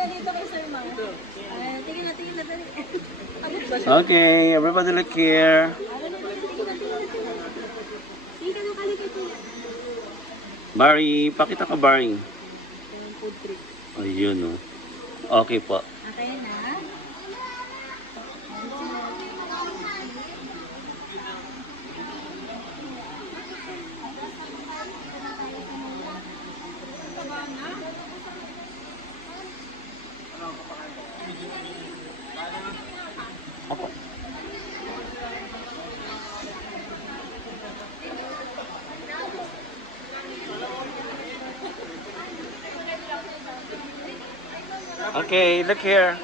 na dito kay Sir Mang. Tingin na, dali. Abot ba siya? Okay, everybody look here. Tingin ka na kali kay Kuya. Barry, pakita ka Barry. Yung food trip. Ayun oh. Okay po. Okay na. Apo. Okay, look here.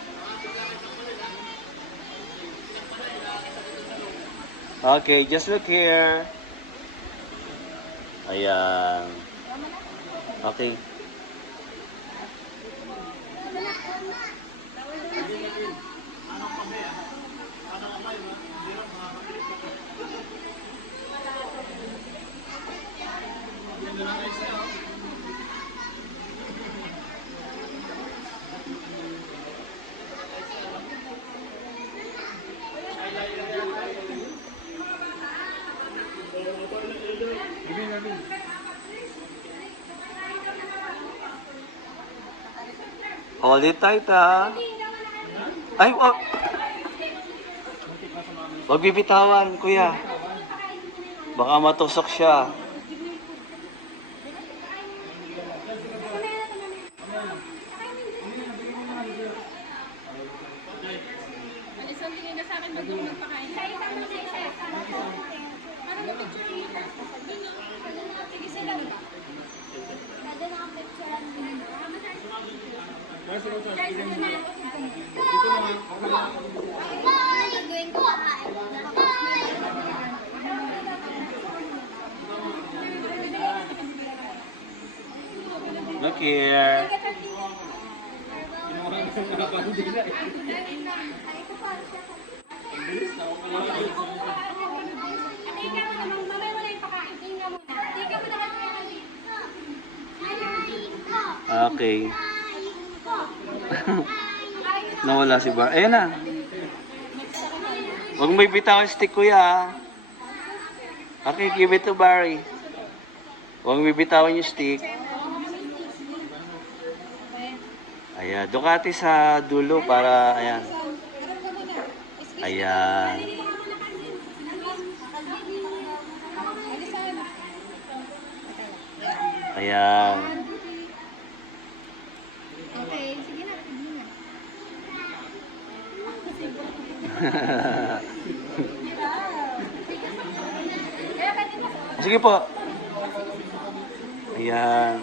Okay, just look here. Ayan. Okay. Hold it tight, ha? Ay, oh. Huwag bibitawan, kuya. Baka matusok siya. Isang tingin na sa akin bago magpakain. Ano na picture nila? Sige sila ba? Kada nakapicturean din. Look here. Okay. Nawala si Bar. Ayan na. Huwag mo ibitawan stick, kuya. Okay, give it to Barry. Huwag mo ibitawan yung stick. Ayan, Ducati sa dulo para, ayan. Ayan. Ayan. Okay, sige na. Sige po. Ayan.